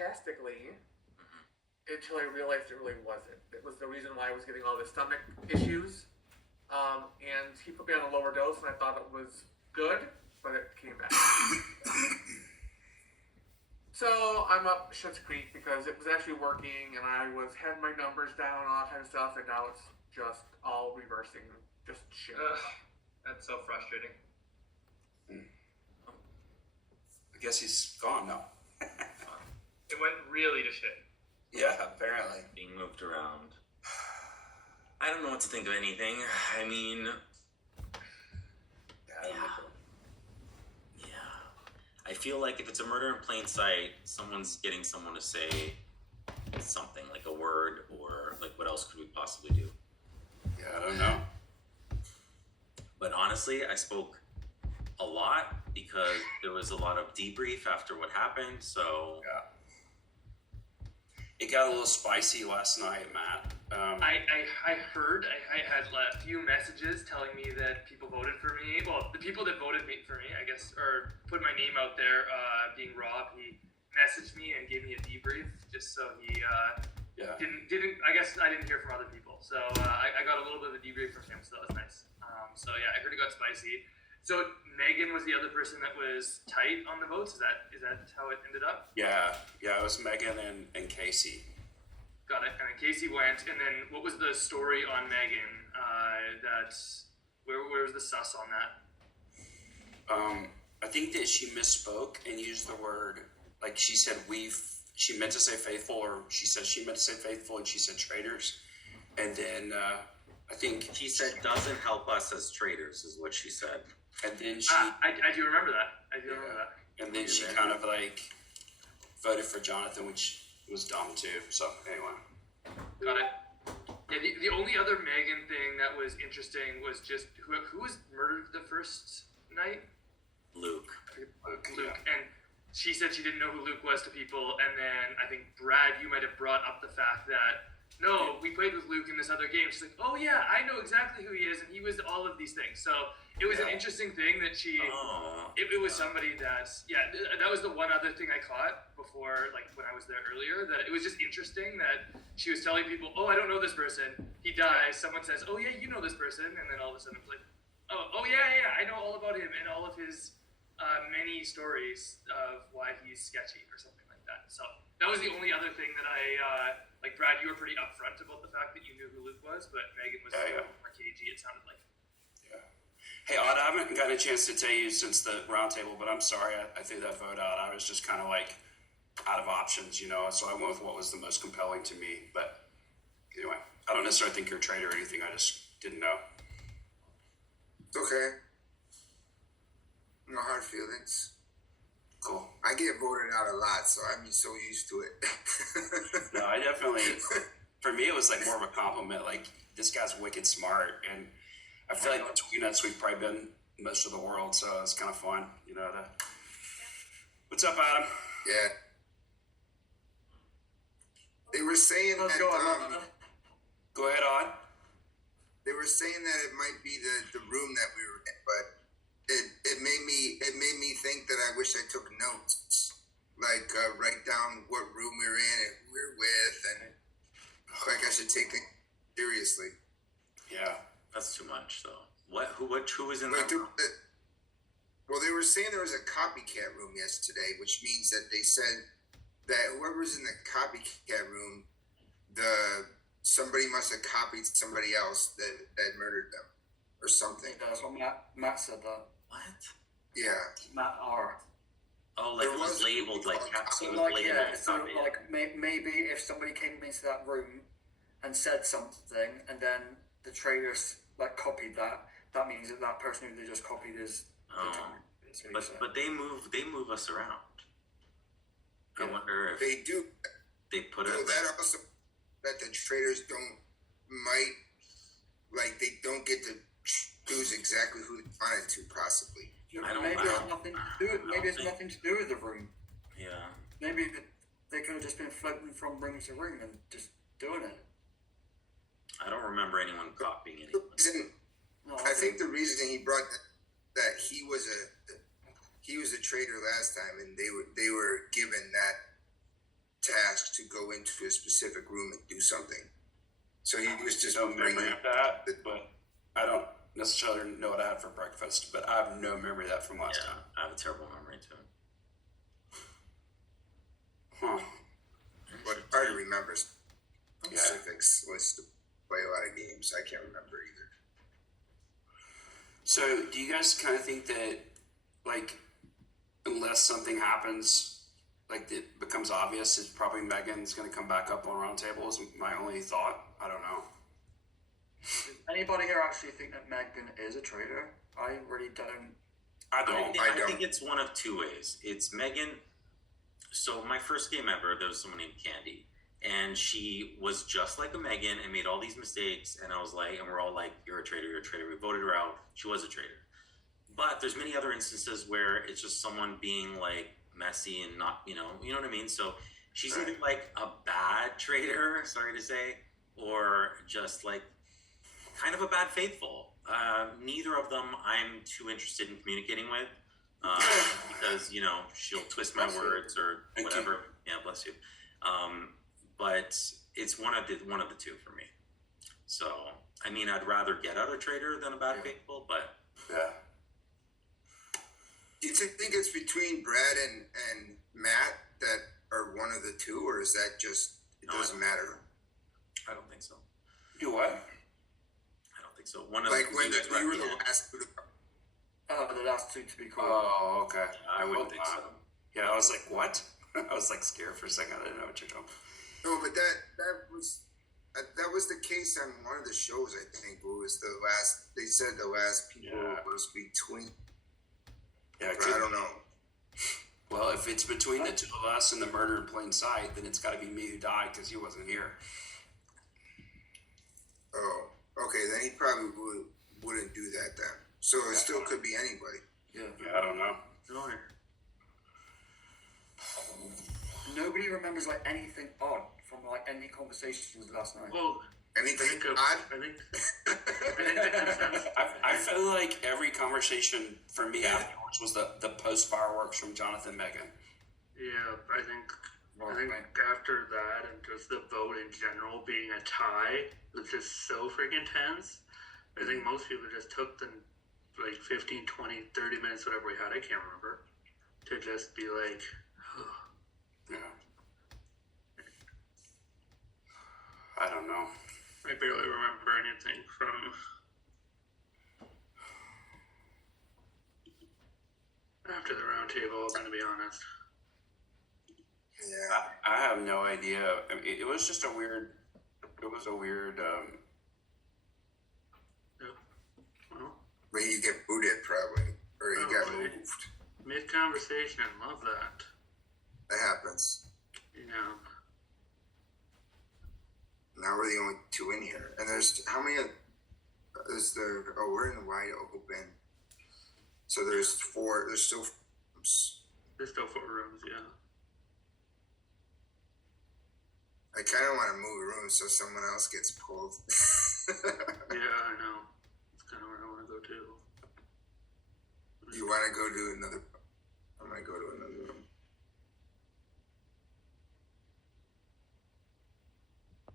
sarcastically until I realized it really wasn't. It was the reason why I was getting all the stomach issues. And he put me on a lower dose, and I thought it was good, but it came back. So I'm up Schitt's Creek because it was actually working, and I had my numbers down and all that kind of stuff, and now it's just all reversing, just shit. That's so frustrating. I guess he's gone now. It went really to shit. Yeah, apparently. Being moved around. I don't know what to think of anything. I mean, yeah. I feel like if it's a murder in plain sight, someone's getting someone to say something, like a word, or like what else could we possibly do? Yeah, I don't know. But honestly, I spoke a lot because there was a lot of debrief after what happened, so... Yeah. It got a little spicy last night, Matt. I heard, I had a few messages telling me that people voted for me. Well, the people that voted for me, I guess, or put my name out there, being Rob, he messaged me and gave me a debrief just so he didn't. I guess I didn't hear from other people, so I got a little bit of a debrief from him, so that was nice. So yeah, I heard it got spicy. So Megan was the other person that was tight on the votes. Is that how it ended up? Yeah, it was Megan and Casey. Got it. And then Casey went, and then what was the story on Megan? Where was the sus on that? I think that she misspoke and used the word, like she said she meant to say faithful, or she said she meant to say faithful and she said traitors. And then I think she said doesn't help us as traitors is what she said. And then she I do remember that. Remember that. And then she kind of like voted for Jonathan, which was dumb too. So anyway. Got it. Yeah, the only other Megan thing that was interesting was just who was murdered the first night? Luke. Yeah. And she said she didn't know who Luke was to people, and then I think Brad, you might have brought up the fact that no, we played with Luke in this other game. She's like, oh yeah, I know exactly who he is, and he was all of these things. So it was an interesting thing that she, it was somebody that was the one other thing I caught before, like when I was there earlier, that it was just interesting that she was telling people, oh, I don't know this person. He dies. Someone says, oh yeah, you know this person. And then all of a sudden it's like, oh yeah, I know all about him and all of his many stories of why he's sketchy or something like that. So that was the only other thing that I, like Brad, you were pretty upfront about the fact that you knew who Luke was, but Megan was more cagey, it sounded like. Yeah. Hey, Odd, I haven't gotten a chance to tell you since the roundtable, but I'm sorry I threw that vote out. I was just kind of like out of options, so I went with what was the most compelling to me. But anyway, I don't necessarily think you're a traitor or anything. I just didn't know. Okay. No hard feelings. Cool. I get voted out a lot, so I'm so used to it. No, I definitely, for me, it was like more of a compliment. Like, this guy's wicked smart. And I feel like between us, we've probably been most of the world. So it's kind of fun, What's up, Adam? Yeah. They were saying Go ahead, Odd. They were saying that it might be the room that we were in, but it made me think that I wish I took notes, like write down what room we were in and who we were with, and like I should take things seriously. Yeah, that's too much though. Who was in that room? Well, they were saying there was a copycat room yesterday, which means that they said that whoever's in the copycat room, somebody must have copied somebody else that murdered them or something. That's what Matt said that. What? Yeah. Matt R. Oh, like it was labeled like so maybe if somebody came into that room and said something, and then the traders copied that means that person who they just copied is. But they move us around. I wonder if they do. They put it. That also that the traders they don't get to choose exactly who they wanted to, possibly. Maybe it's nothing to do with the room. Yeah. Maybe they could have just been floating from room to room and just doing it. I don't remember anyone copying anyone. I think the reason he brought that he was a traitor last time, and they were given to go into a specific room and do something. So he was just No memory bringing of that, but I don't necessarily know what I had for breakfast, but I have no memory of that from last Yeah, time. I have a terrible memory too. Huh. But hard to remember Yeah. specifics. Was to play a lot of games. I can't remember either. So, do you guys kind of think that, like, unless something happens, like it becomes obvious, it's probably Megan's going to come back up on Roundtable? Is my only thought. I don't know. Anybody here actually think that Megan is a traitor? I really don't. I don't. I I don't. think it's one of two ways. It's Megan. So my first game ever, there was someone named Candy, and she was just like a Megan and made all these mistakes. And I was like, and we're all like, "You're a traitor. You're a traitor." We voted her out. She was a traitor. But there's many other instances where it's just someone being like messy and not, you know what I mean. So she's either like a bad traitor, sorry to say, or just like kind of a bad faithful. Neither of them I'm too interested in communicating with, because she'll twist my words or Thank whatever. Yeah, bless you. But it's one of the two for me. So I mean, I'd rather get out a traitor than a bad faithful, but Yeah. Do you think it's between Brad and Matt that are one of the two, or is that just it No, I doesn't don't. matter? I don't think so. Do what? I don't think so. One of Like the, when you guys you were were- the last two to come. The last two to be called. Oh, okay. I wouldn't think so. Yeah, I was like, what? I was like scared for a second. I didn't know what you're talking. No, but that was the case on one of the shows. I think it was the last. They said the last people Yeah. was between. Yeah, it But could- I don't know. Well, if it's between the two of us and the murder in plain sight, then it's got to be me who died because he wasn't here. Oh, okay. Then he probably wouldn't do that then. So it still could be anybody. Yeah. Yeah, I don't know. Nobody remembers like anything odd from like any conversations last night. Well, Anything odd? I think the consensus. I feel like every conversation for me afterwards was the post fireworks from Jonathan Megan. Yeah, I think Right. after that and just the vote in general being a tie was just so freaking tense. I think most people just took the like 15, 20, 30 minutes, whatever we had, I can't remember, to just be like, Yeah. I don't know. I barely remember anything from after the round table, I'm gonna be honest. Yeah. I have no idea. I mean, it was just a weird. It was a weird. Well, But you get booted probably, or you got Probably. moved. mid conversation, love that. That happens. You know, Now we're the only two in here, and there's how many? Is there? Oh, we're in the wide open. So there's four. There's still. there's still 4 rooms, yeah. I kind of want to move rooms so someone else gets pulled. Yeah, I know. That's kind of where I want to go too. You want to go to another? I'm gonna go to another room.